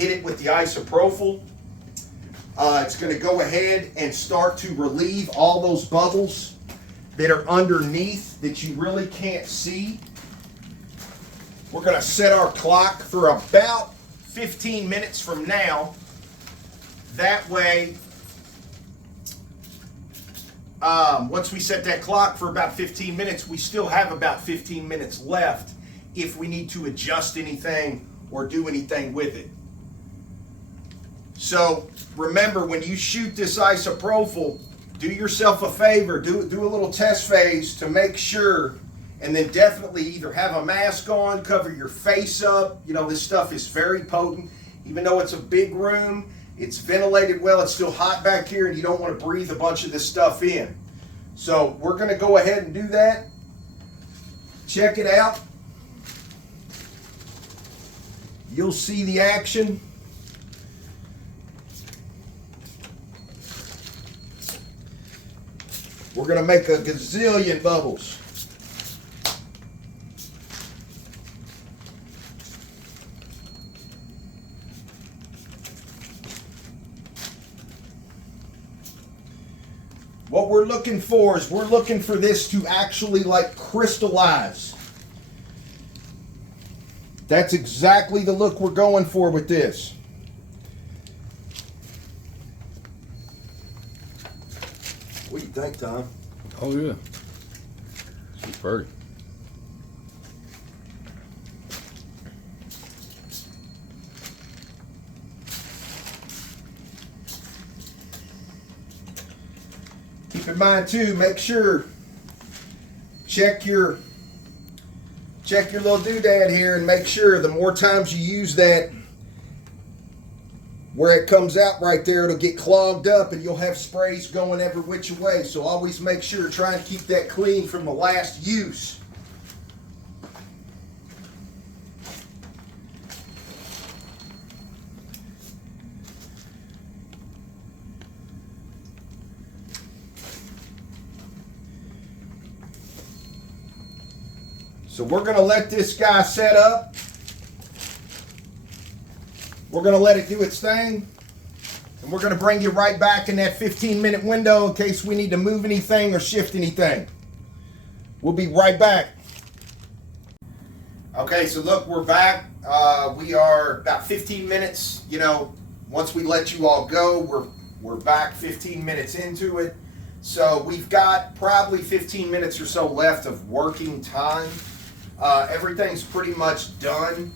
hit it with the isopropyl. It's going to go ahead and start to relieve all those bubbles that are underneath that you really can't see. We're going to set our clock for about 15 minutes from now. That way, once we set that clock for about 15 minutes, we still have about 15 minutes left if we need to adjust anything or do anything with it. So remember, when you shoot this isopropyl, do yourself a favor, do a little test phase to make sure, and then definitely either have a mask on, cover your face up. You know, this stuff is very potent. Even though it's a big room, it's ventilated well, it's still hot back here, and you don't want to breathe a bunch of this stuff in. So we're going to go ahead and do that. Check it out. You'll see the action. We're going to make a gazillion bubbles. What we're looking for is we're looking for this to actually like crystallize. That's exactly the look we're going for with this. What do you think, Tom? Oh yeah, it's pretty. Keep in mind too, make sure, check your little doodad here and make sure the more times you use that, where it comes out right there, it'll get clogged up and you'll have sprays going every which way. So always make sure to try and keep that clean from the last use. So we're going to let this guy set up. We're going to let it do its thing. And we're going to bring you right back in that 15-minute window in case we need to move anything or shift anything. We'll be right back. Okay, so look, we're back. We are about 15 minutes. You know, once we let you all go, we're back 15 minutes into it. So we've got probably 15 minutes or so left of working time. Everything's pretty much done.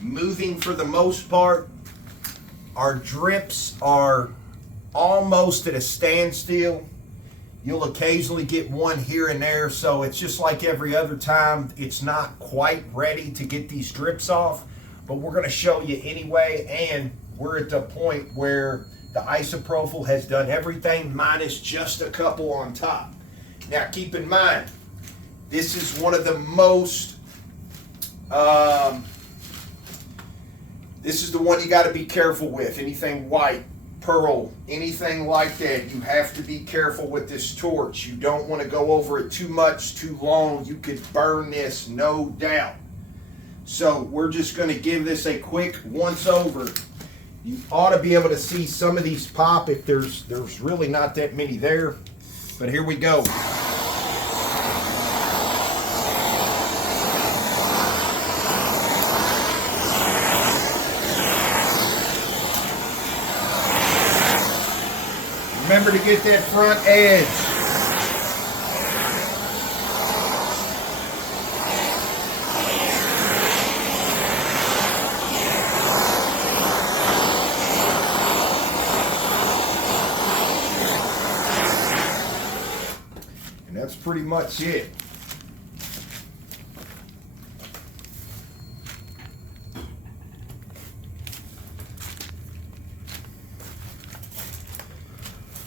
Moving for the most part. Our drips are almost at a standstill. You'll occasionally get one here and there, so it's just like every other time. It's not quite ready to get these drips off, but we're going to show you anyway, and we're at the point where the isopropyl has done everything minus just a couple on top. Now keep in mind, this is one of the most this is the one you got to be careful with. Anything white, pearl, anything like that, you have to be careful with this torch. You don't want to go over it too much, too long. You could burn this, no doubt. So we're just going to give this a quick once over. You ought to be able to see some of these pop if there's really not that many there. But here we go. Remember to get that front edge. And that's pretty much it.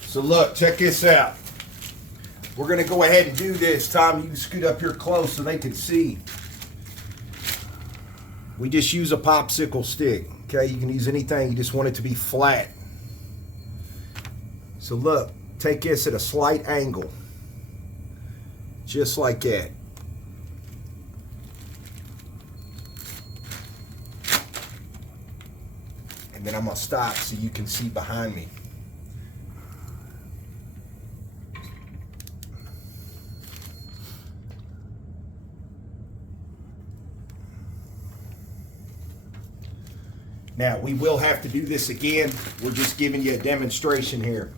So look, check this out. We're going to go ahead and do this. Tom, you can scoot up here close so they can see. We just use a popsicle stick. Okay, you can use anything. You just want it to be flat. So look, take this at a slight angle. Just like that. And then I'm gonna stop so you can see behind me. Now, we will have to do this again. We're just giving you a demonstration here.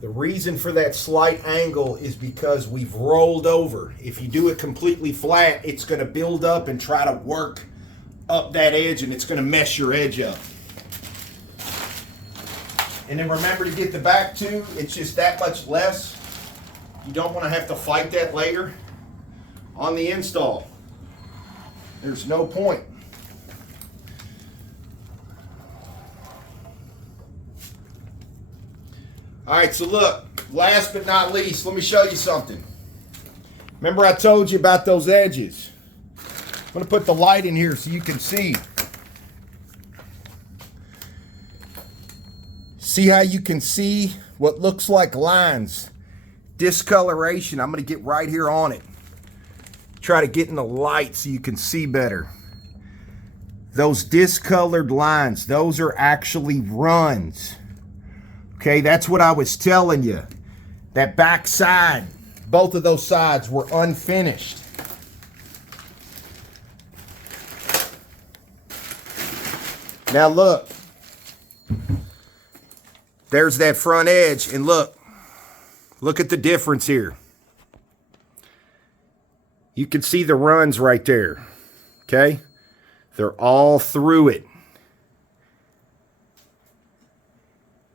The reason for that slight angle is because we've rolled over. If you do it completely flat, it's going to build up and try to work up that edge, and it's going to mess your edge up. And then remember to get the back too. It's just that much less. You don't want to have to fight that later on the install. There's no point. All right, so look, last but not least, let me show you something. Remember I told you about those edges? I'm going to put the light in here so you can see. See how you can see what looks like lines? Discoloration. I'm going to get right here on it. Try to get in the light so you can see better. Those discolored lines, those are actually runs. Okay, that's what I was telling you. That back side, both of those sides were unfinished. Now look, there's that front edge, and look at the difference here. You can see the runs right there, okay? They're all through it.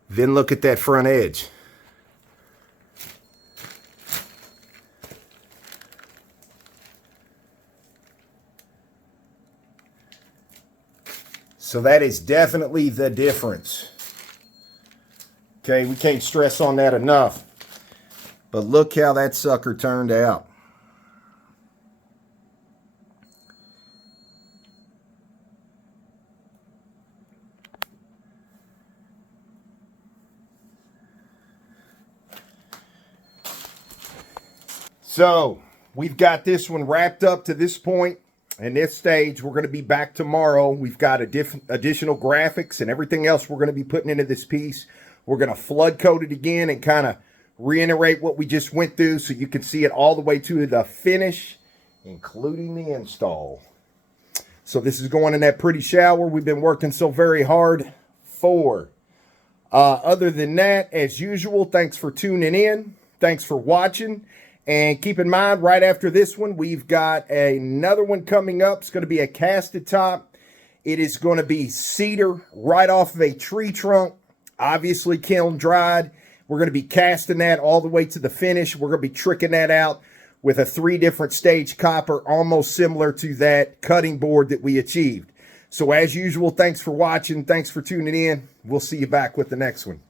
Then look at that front edge. So that is definitely the difference. Okay, we can't stress on that enough. But look how that sucker turned out. So we've got this one wrapped up to this point and this stage. We're going to be back tomorrow. We've got additional graphics and everything else we're going to be putting into this piece. We're going to flood coat it again and kind of reiterate what we just went through so you can see it all the way to the finish, including the install. So this is going in that pretty shower we've been working so very hard for. Other than that, as usual, thanks for tuning in. Thanks for watching. And keep in mind, right after this one, we've got another one coming up. It's going to be a casted top. It is going to be cedar right off of a tree trunk, obviously kiln dried. We're going to be casting that all the way to the finish. We're going to be tricking that out with a 3 different stage copper, almost similar to that cutting board that we achieved. So as usual, thanks for watching. Thanks for tuning in. We'll see you back with the next one.